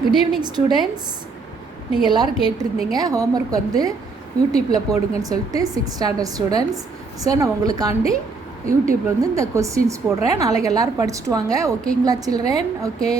Good evening students. நீங்கள் எல்லோரும் கேட்டிருந்தீங்க ஹோம்ஒர்க் வந்து யூடியூப்பில் போடுங்கன்னு சொல்லிட்டு 6th ஸ்டாண்டர்ட் ஸ்டூடெண்ட்ஸ். சார் நான் உங்களுக்காண்டி யூடியூப்பில் வந்து இந்த கொஸ்டின்ஸ் போடுறேன். நாளைக்கு எல்லோரும் படிச்சுட்டு வாங்க. ஓகேங்களா சில்ட்ரன்? ஓகே.